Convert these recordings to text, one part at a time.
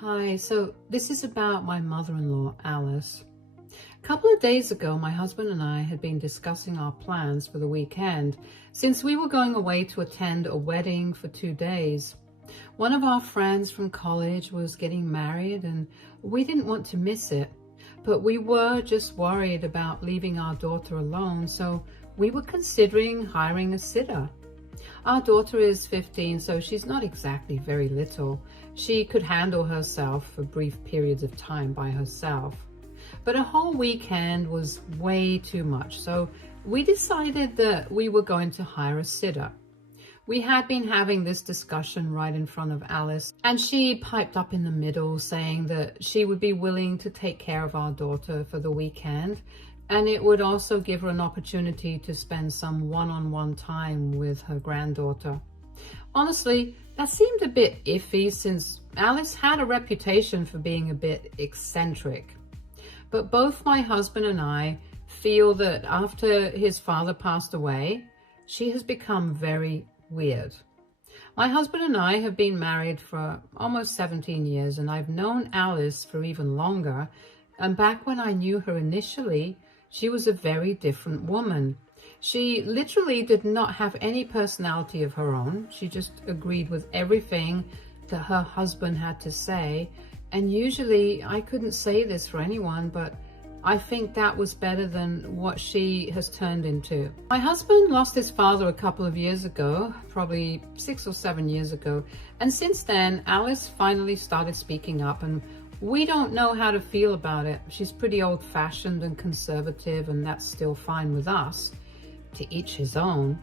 Hi, so this is about my mother-in-law, Alice. A couple of days ago, my husband and I had been discussing our plans for the weekend since we were going away to attend a wedding for 2 days. One of our friends from college was getting married and we didn't want to miss it, but we were just worried about leaving our daughter alone, so we were considering hiring a sitter. Our daughter is 15, so she's not exactly very little. She could handle herself for brief periods of time by herself. But a whole weekend was way too much, so we decided that we were going to hire a sitter. We had been having this discussion right in front of Alice, and she piped up in the middle saying that she would be willing to take care of our daughter for the weekend, and it would also give her an opportunity to spend some one-on-one time with her granddaughter. Honestly, that seemed a bit iffy since Alice had a reputation for being a bit eccentric. But both my husband and I feel that after his father passed away, she has become very weird. My husband and I have been married for almost 17 years, and I've known Alice for even longer. And back when I knew her initially, she was a very different woman. She literally did not have any personality of her own. She just agreed with everything that her husband had to say. And usually, I couldn't say this for anyone, but I think that was better than what she has turned into. My husband lost his father a couple of years ago, probably 6 or 7 years ago. And since then, Alice finally started speaking up, and we don't know how to feel about it. She's pretty old-fashioned and conservative, and that's still fine with us. To each his own.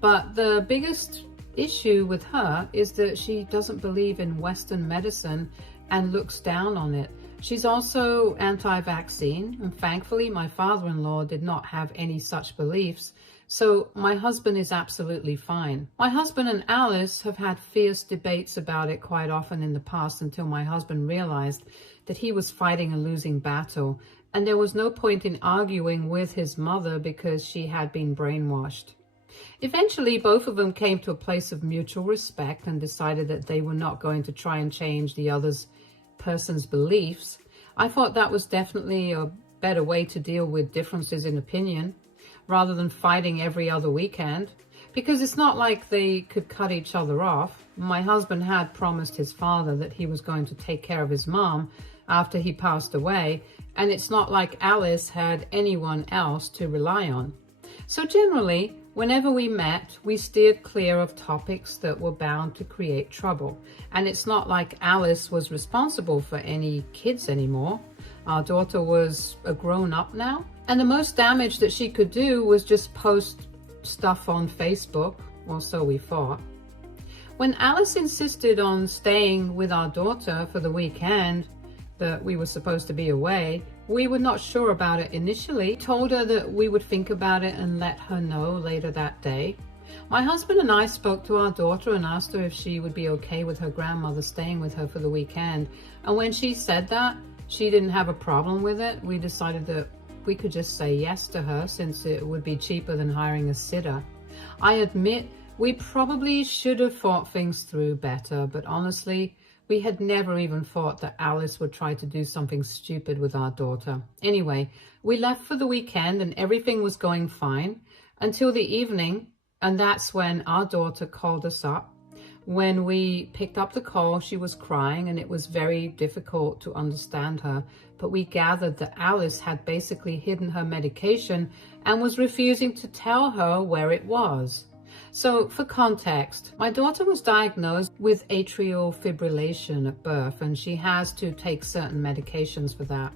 But the biggest issue with her is that she doesn't believe in Western medicine and looks down on it. She's also anti-vaccine, and thankfully my father-in-law did not have any such beliefs, so my husband is absolutely fine. My husband and Alice have had fierce debates about it quite often in the past until my husband realized that he was fighting a losing battle, and there was no point in arguing with his mother because she had been brainwashed. Eventually, both of them came to a place of mutual respect and decided that they were not going to try and change the other person's beliefs. I thought that was definitely a better way to deal with differences in opinion, rather than fighting every other weekend, because it's not like they could cut each other off. My husband had promised his father that he was going to take care of his mom after he passed away, and it's not like Alice had anyone else to rely on. So generally, whenever we met, we steered clear of topics that were bound to create trouble. And it's not like Alice was responsible for any kids anymore. Our daughter was a grown-up now, and the most damage that she could do was just post stuff on Facebook, or so we thought. When Alice insisted on staying with our daughter for the weekend that we were supposed to be away, we were not sure about it initially. Told her that we would think about it and let her know later that day. My husband and I spoke to our daughter and asked her if she would be okay with her grandmother staying with her for the weekend. And when she said that she didn't have a problem with it, we decided that we could just say yes to her since it would be cheaper than hiring a sitter. I admit we probably should have thought things through better, but honestly, we had never even thought that Alice would try to do something stupid with our daughter. Anyway, we left for the weekend and everything was going fine until the evening, and that's when our daughter called us up. When we picked up the call, she was crying and it was very difficult to understand her, but we gathered that Alice had basically hidden her medication and was refusing to tell her where it was. So for context, my daughter was diagnosed with atrial fibrillation at birth, and she has to take certain medications for that.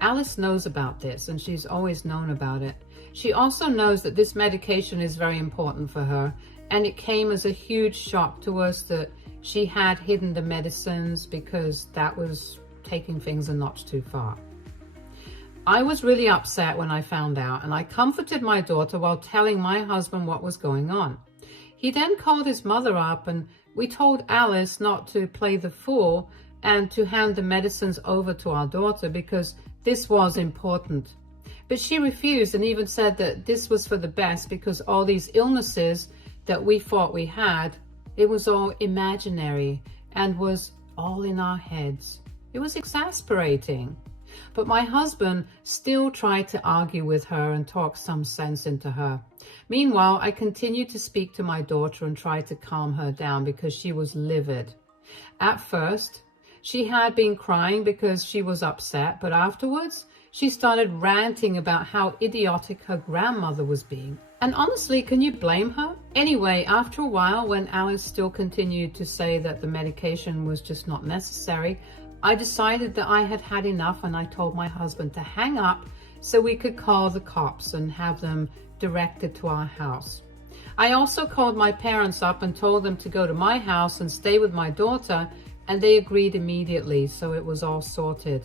Alice knows about this, and she's always known about it. She also knows that this medication is very important for her, and it came as a huge shock to us that she had hidden the medicines because that was taking things a notch too far. I was really upset when I found out, and I comforted my daughter while telling my husband what was going on. He then called his mother up, and we told Alice not to play the fool and to hand the medicines over to our daughter because this was important. But she refused and even said that this was for the best because all these illnesses that we thought we had, it was all imaginary and was all in our heads. It was exasperating. But my husband still tried to argue with her and talk some sense into her. Meanwhile, I continued to speak to my daughter and try to calm her down because she was livid. At first, she had been crying because she was upset, but afterwards, she started ranting about how idiotic her grandmother was being. And honestly, can you blame her? Anyway, after a while, when Alice still continued to say that the medication was just not necessary, I decided that I had had enough, and I told my husband to hang up so we could call the cops and have them directed to our house. I also called my parents up and told them to go to my house and stay with my daughter, and they agreed immediately, so it was all sorted.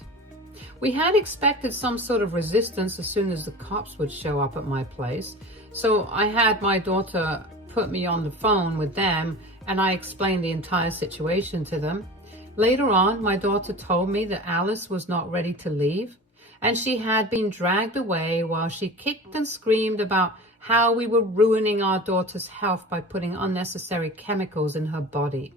We had expected some sort of resistance as soon as the cops would show up at my place, so I had my daughter put me on the phone with them, and I explained the entire situation to them. Later on, my daughter told me that Alice was not ready to leave, and she had been dragged away while she kicked and screamed about how we were ruining our daughter's health by putting unnecessary chemicals in her body.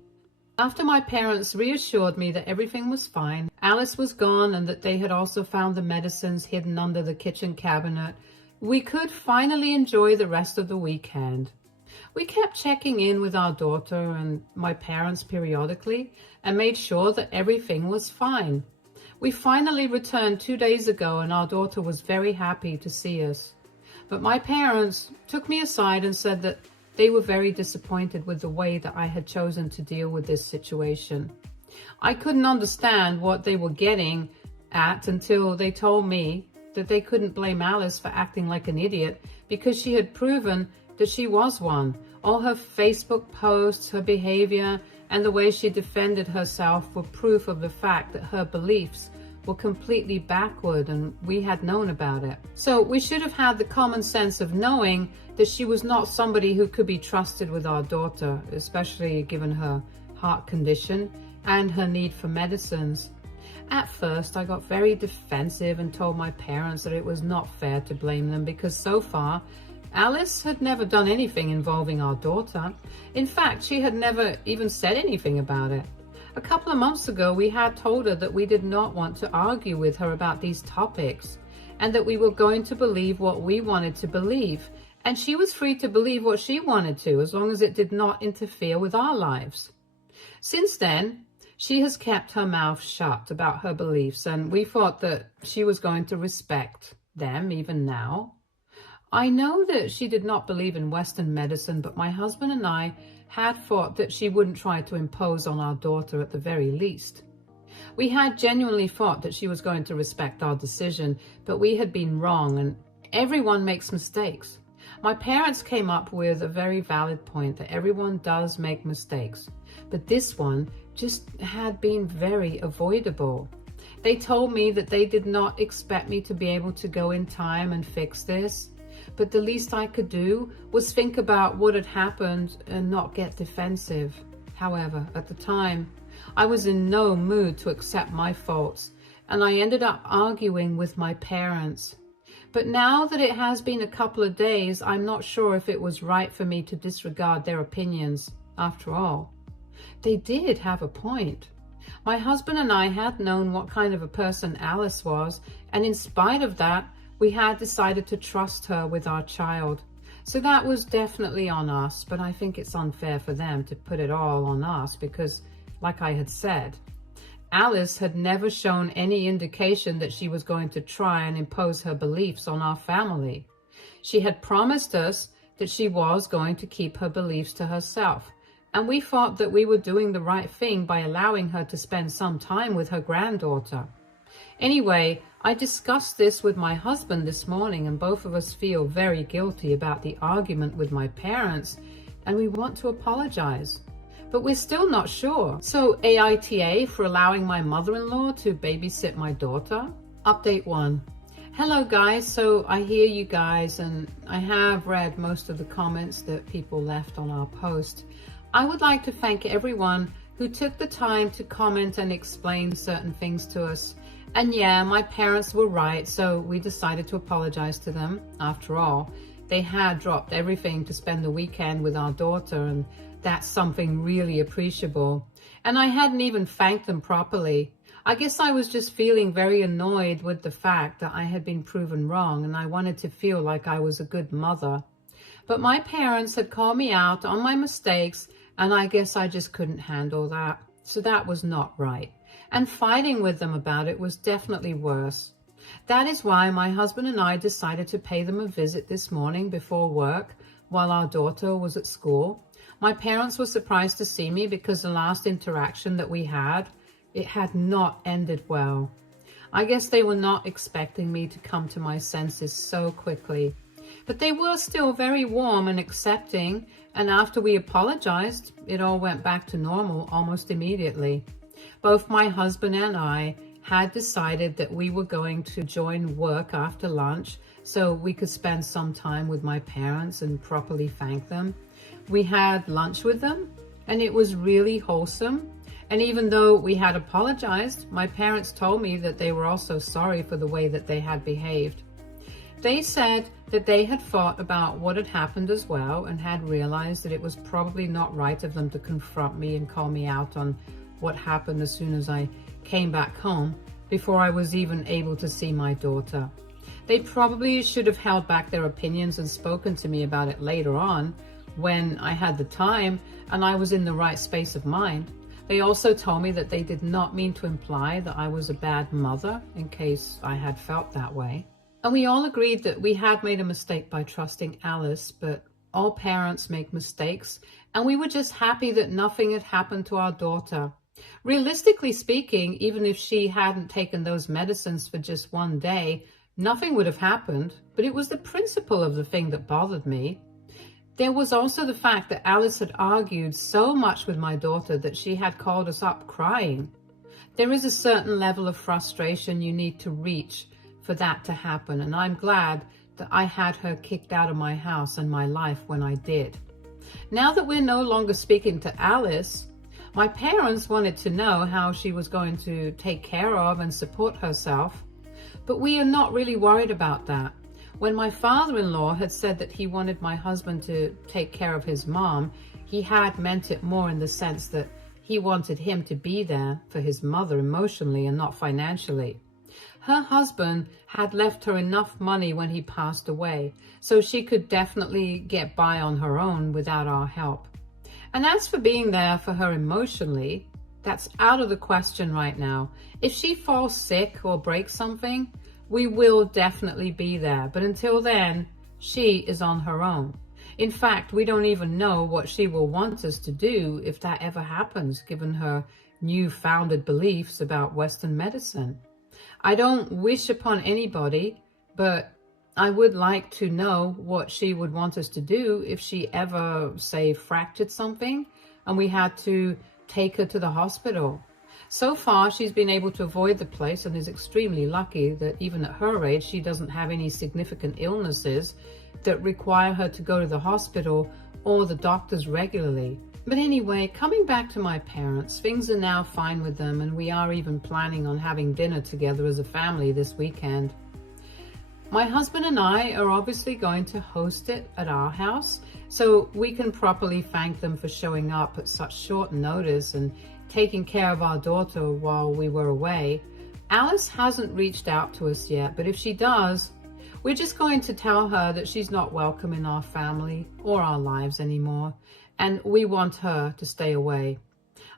After my parents reassured me that everything was fine, Alice was gone, and that they had also found the medicines hidden under the kitchen cabinet, we could finally enjoy the rest of the weekend. We kept checking in with our daughter and my parents periodically and made sure that everything was fine. We finally returned 2 days ago, and our daughter was very happy to see us. But my parents took me aside and said that they were very disappointed with the way that I had chosen to deal with this situation. I couldn't understand what they were getting at until they told me that they couldn't blame Alice for acting like an idiot because she had proven that she was one. All her Facebook posts, her behavior, and the way she defended herself were proof of the fact that her beliefs were completely backward, and we had known about it. So we should have had the common sense of knowing that she was not somebody who could be trusted with our daughter, especially given her heart condition and her need for medicines. At first, I got very defensive and told my parents that it was not fair to blame them because so far, Alice had never done anything involving our daughter. In fact, she had never even said anything about it. A couple of months ago, we had told her that we did not want to argue with her about these topics and that we were going to believe what we wanted to believe. And she was free to believe what she wanted to, as long as it did not interfere with our lives. Since then, she has kept her mouth shut about her beliefs, and we thought that she was going to respect them even now. I know that she did not believe in Western medicine, but my husband and I had thought that she wouldn't try to impose on our daughter at the very least. We had genuinely thought that she was going to respect our decision, but we had been wrong, and everyone makes mistakes. My parents came up with a very valid point that everyone does make mistakes, but this one just had been very avoidable. They told me that they did not expect me to be able to go in time and fix this, but the least I could do was think about what had happened and not get defensive. However, at the time, I was in no mood to accept my faults, and I ended up arguing with my parents. But now that it has been a couple of days, I'm not sure if it was right for me to disregard their opinions. After all, they did have a point. My husband and I had known what kind of a person Alice was, and in spite of that, we had decided to trust her with our child. So that was definitely on us, but I think it's unfair for them to put it all on us because, like I had said, Alice had never shown any indication that she was going to try and impose her beliefs on our family. She had promised us that she was going to keep her beliefs to herself, and we thought that we were doing the right thing by allowing her to spend some time with her granddaughter. Anyway, I discussed this with my husband this morning, and both of us feel very guilty about the argument with my parents, and we want to apologize. But we're still not sure. So AITA for allowing my mother-in-law to babysit my daughter. Update 1. Hello guys, so I hear you guys, and I have read most of the comments that people left on our post. I would like to thank everyone who took the time to comment and explain certain things to us. And yeah, my parents were right, so we decided to apologize to them. After all, they had dropped everything to spend the weekend with our daughter, and That's something really appreciable. And I hadn't even thanked them properly. I guess I was just feeling very annoyed with the fact that I had been proven wrong, and I wanted to feel like I was a good mother. But my parents had called me out on my mistakes, and I guess I just couldn't handle that. So that was not right. And fighting with them about it was definitely worse. That is why my husband and I decided to pay them a visit this morning before work while our daughter was at school. My parents were surprised to see me because the last interaction that we had, it had not ended well. I guess they were not expecting me to come to my senses so quickly. But they were still very warm and accepting, and after we apologized, it all went back to normal almost immediately. Both my husband and I had decided that we were going to join work after lunch so we could spend some time with my parents and properly thank them. We had lunch with them, and it was really wholesome. And even though we had apologized, my parents told me that they were also sorry for the way that they had behaved. They said that they had thought about what had happened as well and had realized that it was probably not right of them to confront me and call me out on what happened as soon as I came back home before I was even able to see my daughter. They probably should have held back their opinions and spoken to me about it later on when I had the time and I was in the right space of mind. They also told me that they did not mean to imply that I was a bad mother in case I had felt that way. And we all agreed that we had made a mistake by trusting Alice, but all parents make mistakes, and we were just happy that nothing had happened to our daughter. Realistically speaking, even if she hadn't taken those medicines for just one day, nothing would have happened, but it was the principle of the thing that bothered me. There was also the fact that Alice had argued so much with my daughter that she had called us up crying. There is a certain level of frustration you need to reach for that to happen, and I'm glad that I had her kicked out of my house and my life when I did. Now that we're no longer speaking to Alice, my parents wanted to know how she was going to take care of and support herself, but we are not really worried about that. When my father-in-law had said that he wanted my husband to take care of his mom, he had meant it more in the sense that he wanted him to be there for his mother emotionally and not financially. Her husband had left her enough money when he passed away, so she could definitely get by on her own without our help. And as for being there for her emotionally, that's out of the question right now. If she falls sick or breaks something, we will definitely be there. But until then, she is on her own. In fact, we don't even know what she will want us to do if that ever happens, given her newfounded beliefs about Western medicine. I don't wish upon anybody, but I would like to know what she would want us to do if she ever, say, fractured something and we had to take her to the hospital. So far, she's been able to avoid the place and is extremely lucky that even at her age, she doesn't have any significant illnesses that require her to go to the hospital or the doctors regularly. But anyway, coming back to my parents, things are now fine with them, and we are even planning on having dinner together as a family this weekend. My husband and I are obviously going to host it at our house, so we can properly thank them for showing up at such short notice and taking care of our daughter while we were away. Alice hasn't reached out to us yet, but if she does, we're just going to tell her that she's not welcome in our family or our lives anymore, and we want her to stay away.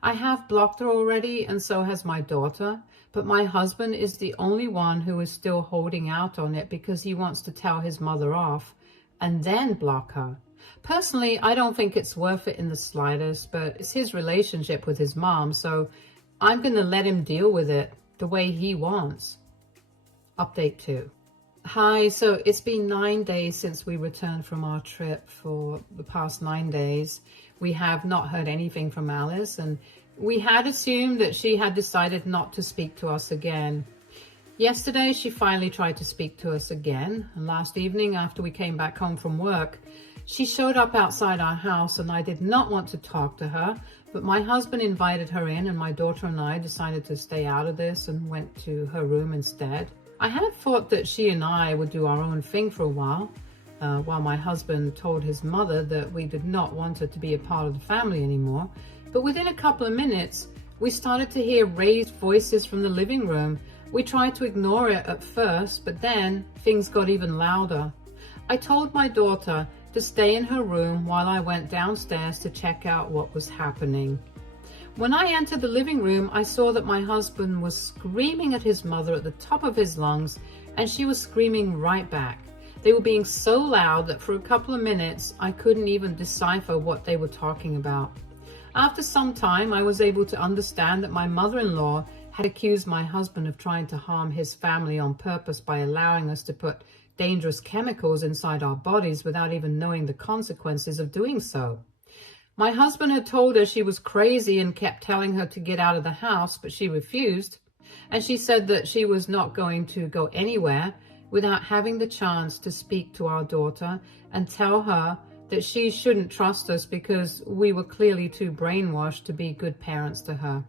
I have blocked her already, and so has my daughter, but my husband is the only one who is still holding out on it because he wants to tell his mother off and then block her. Personally, I don't think it's worth it in the slightest, but it's his relationship with his mom, so I'm going to let him deal with it the way he wants. Update 2. Hi, so it's been 9 days since we returned from our trip. For the past 9 days, we have not heard anything from Alice, and we had assumed that she had decided not to speak to us again. Yesterday, she finally tried to speak to us again, and last evening, after we came back home from work, she showed up outside our house, and I did not want to talk to her, but my husband invited her in, and my daughter and I decided to stay out of this and went to her room instead. I had thought that she and I would do our own thing for a while, while my husband told his mother that we did not want her to be a part of the family anymore. But within a couple of minutes, we started to hear raised voices from the living room. We tried to ignore it at first, but then things got even louder. I told my daughter to stay in her room while I went downstairs to check out what was happening. When I entered the living room, I saw that my husband was screaming at his mother at the top of his lungs, and she was screaming right back. They were being so loud that for a couple of minutes, I couldn't even decipher what they were talking about. After some time, I was able to understand that my mother-in-law had accused my husband of trying to harm his family on purpose by allowing us to put dangerous chemicals inside our bodies without even knowing the consequences of doing so. My husband had told her she was crazy and kept telling her to get out of the house, but she refused. And she said that she was not going to go anywhere without having the chance to speak to our daughter and tell her that she shouldn't trust us because we were clearly too brainwashed to be good parents to her.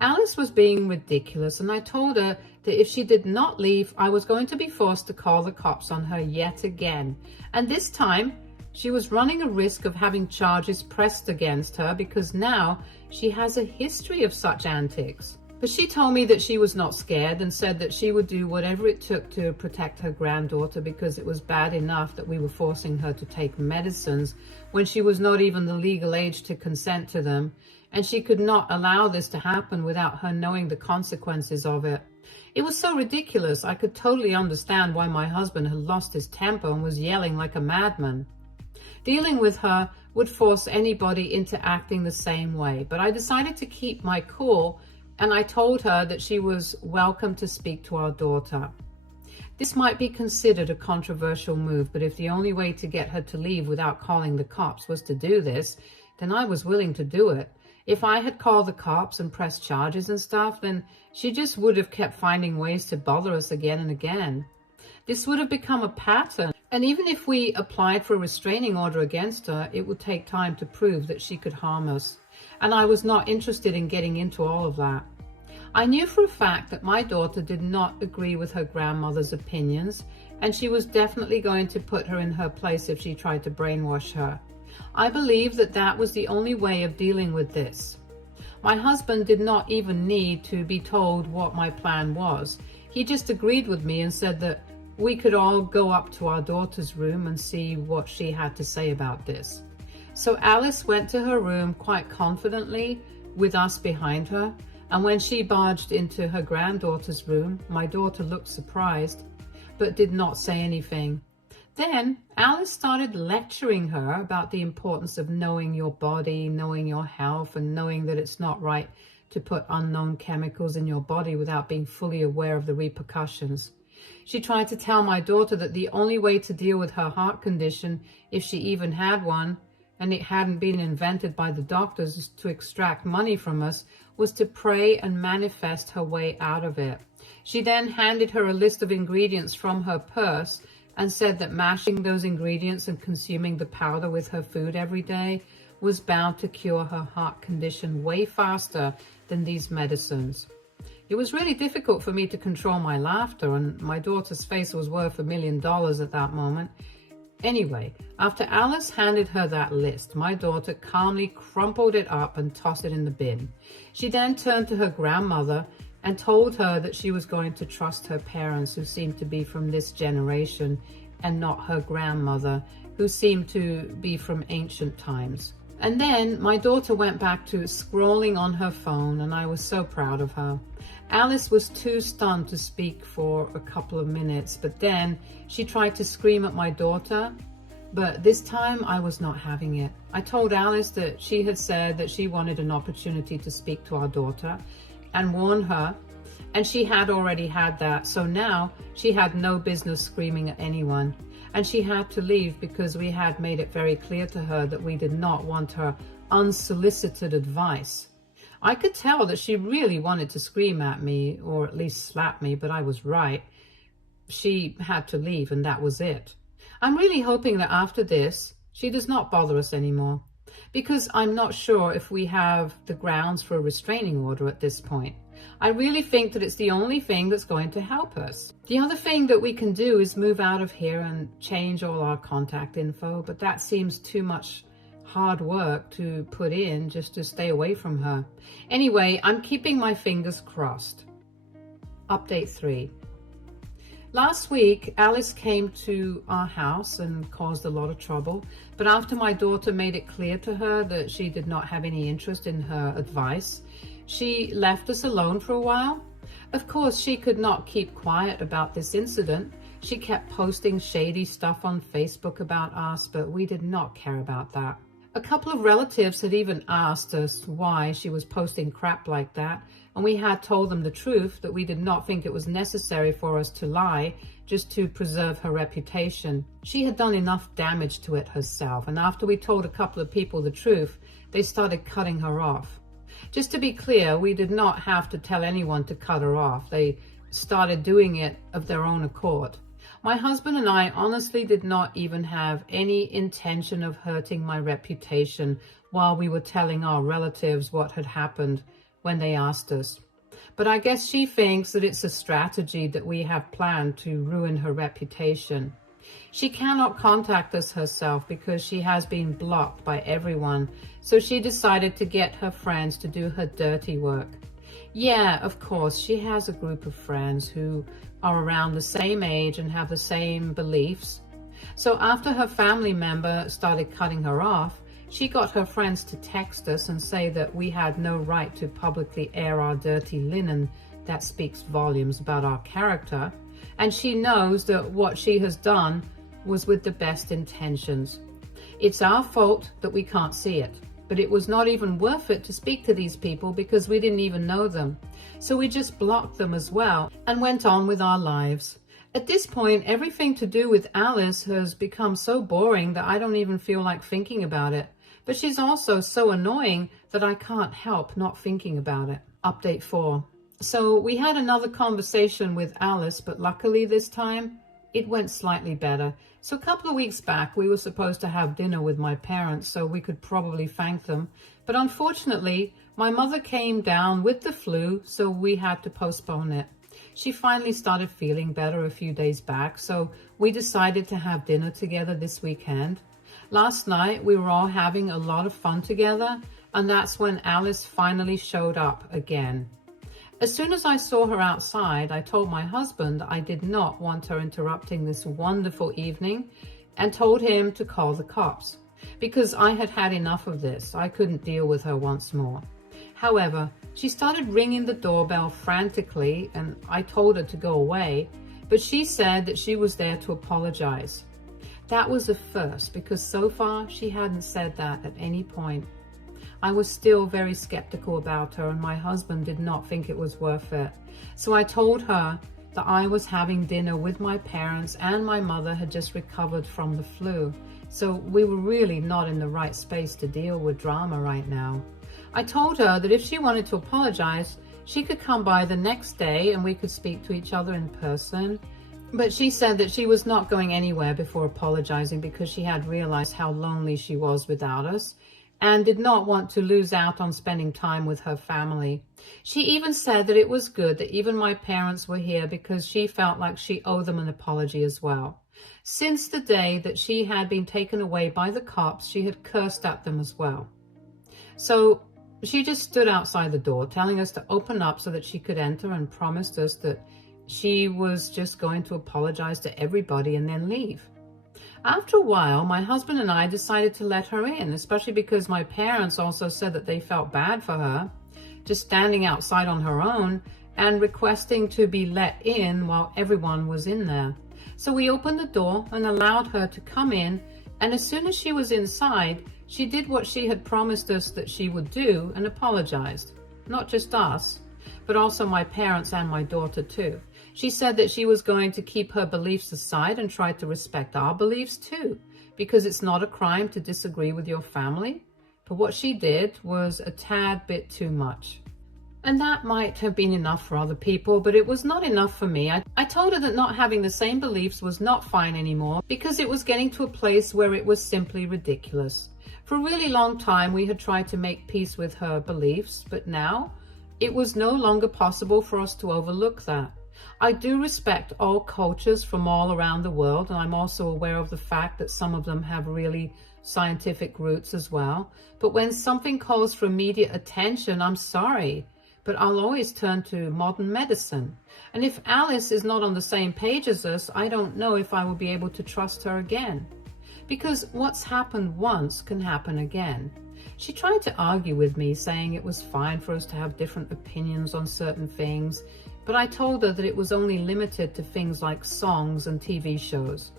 Alice was being ridiculous, and I told her that if she did not leave, I was going to be forced to call the cops on her yet again. And this time, she was running a risk of having charges pressed against her because now she has a history of such antics. But she told me that she was not scared and said that she would do whatever it took to protect her granddaughter because it was bad enough that we were forcing her to take medicines when she was not even the legal age to consent to them, and she could not allow this to happen without her knowing the consequences of it. It was so ridiculous. I could totally understand why my husband had lost his temper and was yelling like a madman. Dealing with her would force anybody into acting the same way, but I decided to keep my cool, and I told her that she was welcome to speak to our daughter. This might be considered a controversial move, but if the only way to get her to leave without calling the cops was to do this, then I was willing to do it. If I had called the cops and pressed charges and stuff, then she just would have kept finding ways to bother us again and again. This would have become a pattern, and even if we applied for a restraining order against her, it would take time to prove that she could harm us. And I was not interested in getting into all of that. I knew for a fact that my daughter did not agree with her grandmother's opinions, and she was definitely going to put her in her place if she tried to brainwash her. I believed that that was the only way of dealing with this. My husband did not even need to be told what my plan was. He just agreed with me and said that we could all go up to our daughter's room and see what she had to say about this. So Alice went to her room quite confidently with us behind her, and when she barged into her granddaughter's room, my daughter looked surprised, but did not say anything. Then Alice started lecturing her about the importance of knowing your body, knowing your health, and knowing that it's not right to put unknown chemicals in your body without being fully aware of the repercussions. She tried to tell my daughter that the only way to deal with her heart condition, if she even had one, and it hadn't been invented by the doctors to extract money from us, was to pray and manifest her way out of it. She then handed her a list of ingredients from her purse and said that mashing those ingredients and consuming the powder with her food every day was bound to cure her heart condition way faster than these medicines. It was really difficult for me to control my laughter, and my daughter's face was worth $1 million at that moment. Anyway, after Alice handed her that list, my daughter calmly crumpled it up and tossed it in the bin. She then turned to her grandmother and told her that she was going to trust her parents, who seemed to be from this generation, and not her grandmother, who seemed to be from ancient times. And then my daughter went back to scrolling on her phone, and I was so proud of her. Alice was too stunned to speak for a couple of minutes, but then she tried to scream at my daughter, but this time I was not having it. I told Alice that she had said that she wanted an opportunity to speak to our daughter and warn her, and she had already had that, so now she had no business screaming at anyone, and she had to leave because we had made it very clear to her that we did not want her unsolicited advice. I could tell that she really wanted to scream at me, or at least slap me, but I was right. She had to leave, and that was it. I'm really hoping that after this, she does not bother us anymore, because I'm not sure if we have the grounds for a restraining order at this point. I really think that it's the only thing that's going to help us. The other thing that we can do is move out of here and change all our contact info, but that seems too much hard work to put in just to stay away from her. Anyway, I'm keeping my fingers crossed. Update 3. Last week, Alice came to our house and caused a lot of trouble, but after my daughter made it clear to her that she did not have any interest in her advice, she left us alone for a while. Of course, she could not keep quiet about this incident. She kept posting shady stuff on Facebook about us, but we did not care about that. A couple of relatives had even asked us why she was posting crap like that, and we had told them the truth, that we did not think it was necessary for us to lie just to preserve her reputation. She had done enough damage to it herself, and after we told a couple of people the truth, they started cutting her off. Just to be clear, we did not have to tell anyone to cut her off. They started doing it of their own accord. My husband and I honestly did not even have any intention of hurting my reputation while we were telling our relatives what had happened when they asked us. But I guess she thinks that it's a strategy that we have planned to ruin her reputation. She cannot contact us herself because she has been blocked by everyone, so she decided to get her friends to do her dirty work. Yeah, of course, she has a group of friends who are around the same age and have the same beliefs. So after her family member started cutting her off, she got her friends to text us and say that we had no right to publicly air our dirty linen. That speaks volumes about our character. And she knows that what she has done was with the best intentions. It's our fault that we can't see it, but it was not even worth it to speak to these people because we didn't even know them. So we just blocked them as well and went on with our lives. At this point, everything to do with Alice has become so boring that I don't even feel like thinking about it. But she's also so annoying that I can't help not thinking about it. Update 4. So we had another conversation with Alice, but luckily this time it went slightly better. So a couple of weeks back, we were supposed to have dinner with my parents so we could probably thank them. But unfortunately, my mother came down with the flu, so we had to postpone it. She finally started feeling better a few days back, so we decided to have dinner together this weekend. Last night, we were all having a lot of fun together, and that's when Alice finally showed up again. As soon as I saw her outside, I told my husband I did not want her interrupting this wonderful evening and told him to call the cops because I had had enough of this. I couldn't deal with her once more. However, she started ringing the doorbell frantically and I told her to go away, but she said that she was there to apologize. That was a first because so far she hadn't said that at any point. I was still very skeptical about her and my husband did not think it was worth it. So I told her that I was having dinner with my parents and my mother had just recovered from the flu. So we were really not in the right space to deal with drama right now. I told her that if she wanted to apologize, she could come by the next day and we could speak to each other in person. But she said that she was not going anywhere before apologizing because she had realized how lonely she was without us and did not want to lose out on spending time with her family. She even said that it was good that even my parents were here because she felt like she owed them an apology as well. Since the day that she had been taken away by the cops, she had cursed at them as well. So she just stood outside the door telling us to open up so that she could enter and promised us that she was just going to apologize to everybody and then leave. After a while, my husband and I decided to let her in, especially because my parents also said that they felt bad for her, just standing outside on her own and requesting to be let in while everyone was in there. So we opened the door and allowed her to come in, and as soon as she was inside, she did what she had promised us that she would do and apologized. Not just us, but also my parents and my daughter too. She said that she was going to keep her beliefs aside and try to respect our beliefs too, because it's not a crime to disagree with your family. But what she did was a tad bit too much. And that might have been enough for other people, but it was not enough for me. I told her that not having the same beliefs was not fine anymore because it was getting to a place where it was simply ridiculous. For a really long time, we had tried to make peace with her beliefs, but now It was no longer possible for us to overlook that. I do respect all cultures from all around the world, and I'm also aware of the fact that some of them have really scientific roots as well. But when something calls for immediate attention, I'm sorry, but I'll always turn to modern medicine. And if Alice is not on the same page as us, I don't know if I will be able to trust her again. Because what's happened once can happen again. She tried to argue with me, saying it was fine for us to have different opinions on certain things, but I told her that it was only limited to things like songs and TV shows.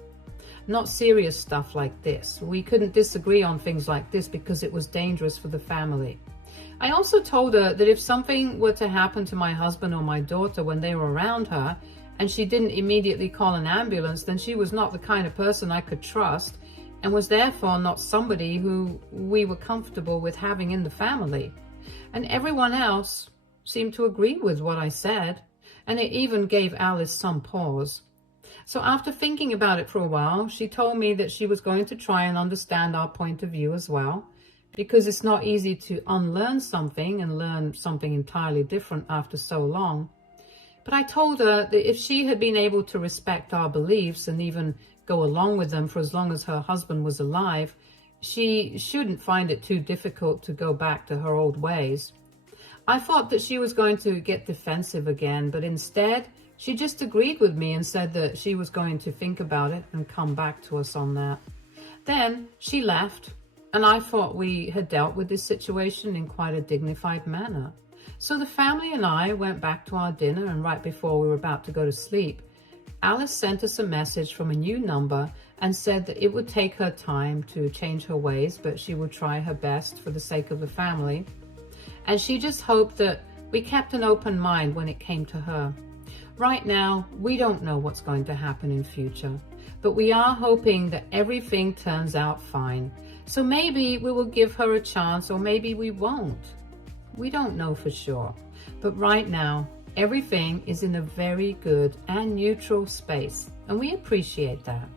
Not serious stuff like this. We couldn't disagree on things like this because it was dangerous for the family. I also told her that if something were to happen to my husband or my daughter when they were around her, and she didn't immediately call an ambulance, then she was not the kind of person I could trust, and was therefore not somebody who we were comfortable with having in the family. And everyone else seemed to agree with what I said, and it even gave Alice some pause. So after thinking about it for a while, she told me that she was going to try and understand our point of view as well, because it's not easy to unlearn something and learn something entirely different after so long. But I told her that if she had been able to respect our beliefs and even go along with them for as long as her husband was alive, she shouldn't find it too difficult to go back to her old ways. I thought that she was going to get defensive again, but instead she just agreed with me and said that she was going to think about it and come back to us on that. Then she left, and I thought we had dealt with this situation in quite a dignified manner. So the family and I went back to our dinner, and right before we were about to go to sleep, Alice sent us a message from a new number and said that it would take her time to change her ways, but she would try her best for the sake of the family. And she just hoped that we kept an open mind when it came to her. Right now, we don't know what's going to happen in future, but we are hoping that everything turns out fine. So maybe we will give her a chance, or maybe we won't. We don't know for sure. But right now, everything is in a very good and neutral space, and we appreciate that.